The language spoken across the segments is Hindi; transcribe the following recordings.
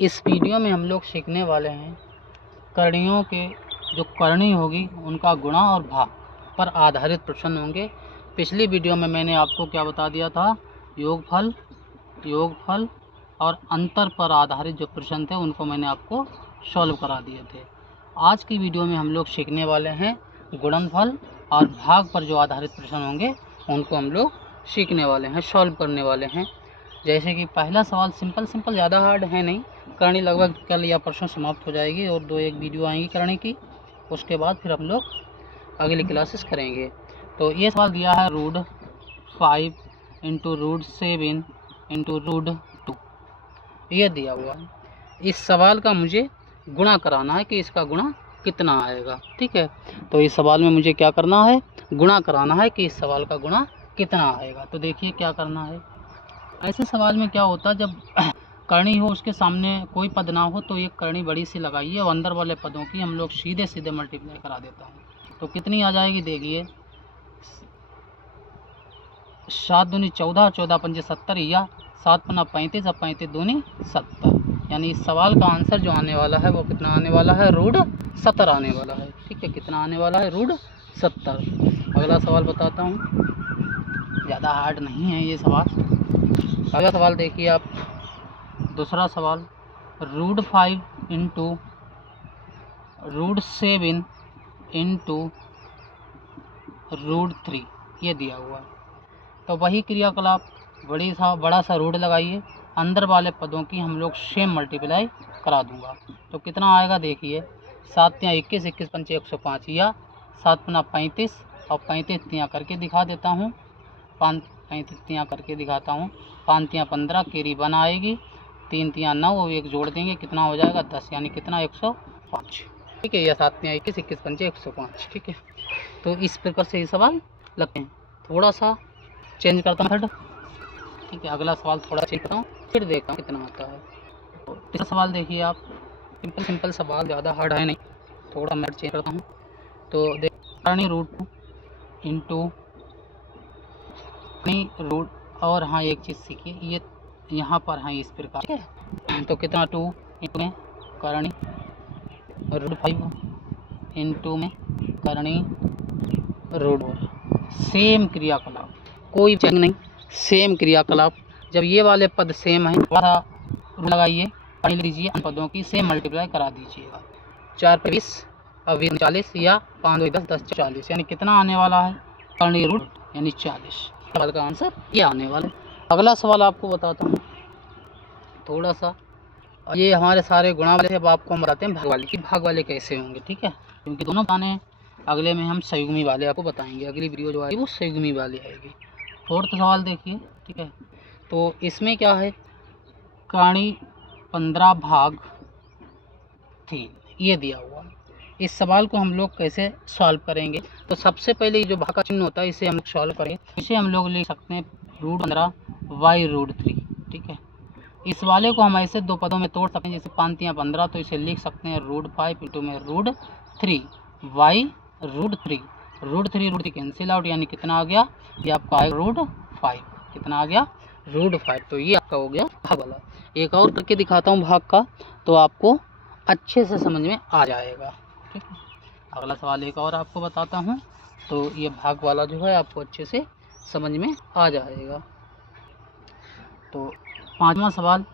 इस वीडियो में हम लोग सीखने वाले हैं करणियों के जो करणी होगी उनका गुणा और भाग पर आधारित प्रश्न होंगे। पिछली वीडियो में मैंने आपको क्या बता दिया था, योगफल और अंतर पर आधारित जो प्रश्न थे उनको मैंने आपको सॉल्व करा दिए थे। आज की वीडियो में हम लोग सीखने वाले हैं गुणनफल और भाग पर जो आधारित प्रश्न होंगे उनको हम लोग सीखने वाले हैं, सॉल्व करने वाले हैं। जैसे कि पहला सवाल सिंपल ज़्यादा हार्ड है नहीं। करणी लगभग कल या परसों समाप्त हो जाएगी और 2-1 वीडियो आएंगी करणी की, उसके बाद फिर हम लोग अगली क्लासेस करेंगे। तो ये सवाल दिया है √5 × √7 × √2, ये दिया हुआ है। इस सवाल का मुझे गुणा कराना है कि इसका गुणा कितना आएगा। ठीक है, तो इस सवाल में मुझे क्या करना है, गुणा कराना है कि इस सवाल का गुणा कितना आएगा। तो देखिए क्या करना है। ऐसे सवाल में क्या होता है, जब करणी हो उसके सामने कोई पद ना हो तो एक करणी बड़ी सी लगाइए और अंदर वाले पदों की हम लोग सीधे मल्टीप्लाई करा देता हूँ। तो कितनी आ जाएगी देखिए, 7 दूनी 14, 14 पंजे 70 या 7 पन्ना 35 और 35 दूनी 70। यानी इस सवाल का आंसर जो आने वाला है वो कितना आने वाला है, √70 आने वाला है। ठीक है, कितना आने वाला है, √70। अगला सवाल बताता हूँ, ज़्यादा हार्ड नहीं है ये सवाल। अगला सवाल देखिए आप, दूसरा सवाल, √5 × √7 × √3 ये दिया हुआ है। तो वही क्रियाकलाप, बड़ा सा रूट लगाइए, अंदर वाले पदों की हम लोग सेम मल्टीप्लाई करा दूंगा। तो कितना आएगा देखिए, 7 × 21, 21 पंचे 105 या 7 पन्ना 35 और 35 तियाँ करके दिखा देता हूँ, 35 तियाँ करके दिखाता हूँ। 5 तियाँ 15, केरी 1 आएगी, 3 तियाँ 9 और 1 जोड़ देंगे, कितना हो जाएगा 10, यानी कितना 105। ठीक है, या 7 तियाँ 21, 21 पंचे 105। ठीक है, तो इस प्रकार से ये सवाल लगते हैं। थोड़ा सा चेंज करता हूँ मेथड। ठीक है, अगला सवाल थोड़ा चेंज करता हूँ, फिर देखता हूँ कितना आता है। तो तीसरा सवाल देखिए आप, सिंपल सवाल, ज़्यादा हार्ड है नहीं, थोड़ा मेथड चेंज करता हूँ। तो देख, √2 × रूट, और हाँ एक चीज़ सीखिए, ये यहाँ पर है इस प्रकार। ठीक है, तो कितना 2 में करणी, √5 में करणी √4, सेम क्रियाकलाप, कोई चेंज नहीं, सेम क्रियाकलाप। जब ये वाले पद सेम है लगाइए, पढ़ लीजिए, पदों की सेम मल्टीप्लाई करा दीजिएगा। 4 पे 20 और 20 40 या 5 2 10 10 40, यानी कितना आने वाला है, करणी रूट यानी 40। सवाल का आंसर ये आने वाला है। अगला सवाल आपको बताता हूँ थोड़ा सा, ये हमारे सारे गुणा वाले अब आपको हम बताते हैं भाग वाले की, भाग वाले कैसे होंगे। ठीक है, क्योंकि दोनों बताने, अगले में हम संयुग्मी वाले आपको बताएंगे, अगली वीडियो जो आएगी वो संयुग्मी वाली आएगी। फोर्थ सवाल देखिए। ठीक है, तो इसमें क्या है, करणी 15 भाग 3 ये दिया हुआ है। इस सवाल को हम लोग कैसे सॉल्व करेंगे, तो सबसे पहले जो भाग का चिन्ह होता है इसे हम सॉल्व करेंगे। इसे हम लोग लिख सकते हैं √15 y √3। ठीक है, इस वाले को हम ऐसे दो पदों में तोड़ सकते हैं, जैसे 5 तियाँ 15, तो इसे लिख सकते हैं √5 × में √3 y √3। √3 कैंसिल आउट, यानी कितना आ गया, ये आपका आएगा √5। कितना आ गया, √5। तो ये आपका हो गया भाग वाला। एक और करके दिखाता हूँ भाग का, तो आपको अच्छे से समझ में आ जाएगा। ठीक है, अगला सवाल एक और आपको बताता हूँ, तो ये भाग वाला जो है आपको अच्छे से समझ में आ जाएगा। तो पांचवा सवाल,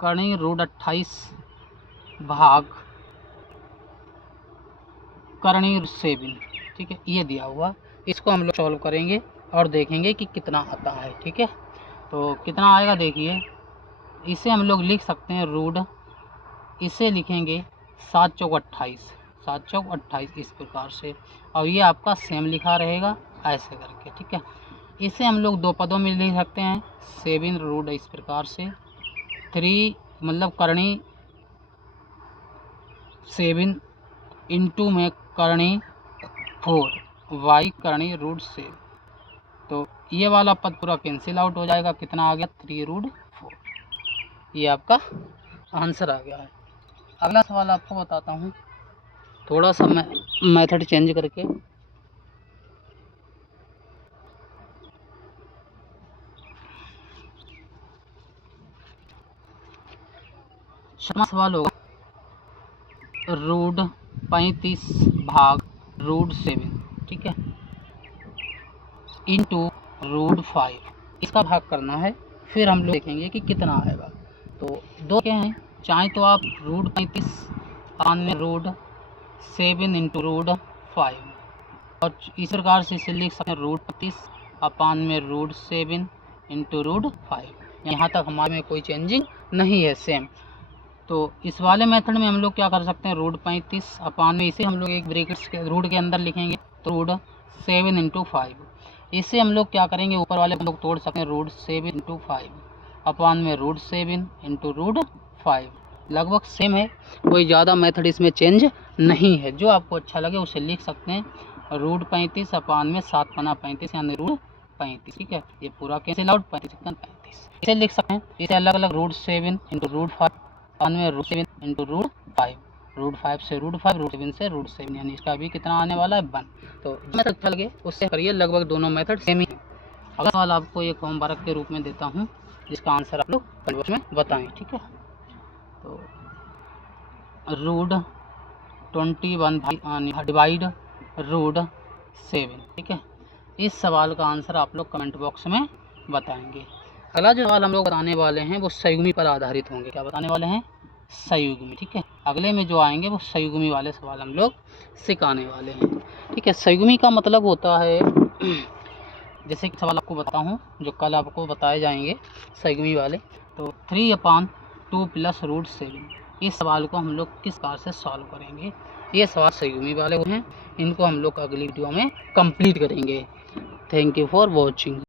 करणी √28 भाग करणी √7। ठीक है, ये दिया हुआ, इसको हम लोग सॉल्व करेंगे और देखेंगे कि कितना आता है। ठीक है, तो कितना आएगा देखिए, इसे हम लोग लिख सकते हैं इसे लिखेंगे 7 चौक 28, 7 चौक 28 इस प्रकार से, और ये आपका सेम लिखा रहेगा ऐसे करके। ठीक है, इसे हम लोग दो पदों में लिख सकते हैं, 7 इस प्रकार से, 3 मतलब करणी 7 × में करणी 4 y करणी √7। तो ये वाला पद पूरा कैंसिल आउट हो जाएगा, कितना आ गया, 3√4। ये आपका आंसर आ गया है। अगला सवाल आपको बताता हूँ, थोड़ा सा मेथड चेंज करके। 7वां सवाल होगा रूट 35 भाग रूट 7, ठीक है, इंटू रूट 5, इसका भाग करना है। फिर हम लोग देखेंगे कि कितना आएगा। तो दो क्या हैं, चाहे तो आप रूट 35 अपान में रूट 7 इंटू रूट 5, और इस प्रकार से इसे लिख सकते हैं रूट 35 अपान में रूट 7 इंटू रूट 5। यहाँ तक हमारे में कोई चेंजिंग नहीं है, सेम। तो इस वाले मेथड में हम लोग क्या कर सकते हैं, रूट 35 अपान में इसे हम लोग एक ब्रैकेट्स के रूट के अंदर लिखेंगे, तो रूट 7 इंटू 5। इसे हम लोग क्या करेंगे, ऊपर वाले हम लोग तोड़ सकते हैं, रूट 7 इंटू 5 अपान में रूट 7 इंटू रूट 5। लगभग सेम है, कोई ज़्यादा मेथड इसमें चेंज नहीं है। जो आपको अच्छा लगे उसे लिख सकते हैं। रूट 35 अपान में 7 पना 35 यानी रूट 35, ठीक है। ये पूरा कैंसिल आउट, 35 इसे लिख सकते हैं। इसे अलग अलग रूट 7 इंटू रूट 5 अपान में रूट 7 इंटू रूट 5, रूट 5 से रूट 5, रूट 7 से रूट 7, यानी इसका भी कितना आने वाला है 1। तो जो मेथड अच्छा लगे उससे करिए, लगभग दोनों मेथड सेम ही है। अगला सवाल आपको एक होमवर्क के रूप में देता हूँ, जिसका आंसर आप लोग कमेंट बॉक्स में बताएं, ठीक है। तो रूट 21 डिवाइड रूट 7, ठीक है। इस सवाल का आंसर आप लोग कमेंट बॉक्स में बताएंगे। अगला जो सवाल हम लोग बताने वाले हैं वो संयुग्मी पर आधारित होंगे। क्या बताने वाले हैं, संयुग्मी, ठीक है। अगले में जो आएंगे वो संयुग्मी वाले सवाल हम लोग सिखाने वाले हैं, ठीक है। संयुग्मी का मतलब होता है, जैसे कि सवाल आपको बताता हूँ जो कल आपको बताए जाएंगे संयुग्मी वाले। तो 3/2 प्लस रूट 7, इस सवाल को हम लोग किस प्रकार से सॉल्व करेंगे। ये सवाल संयुग्मी वाले हैं, इनको हम लोग अगली वीडियो में कंप्लीट करेंगे। Thank you for watching.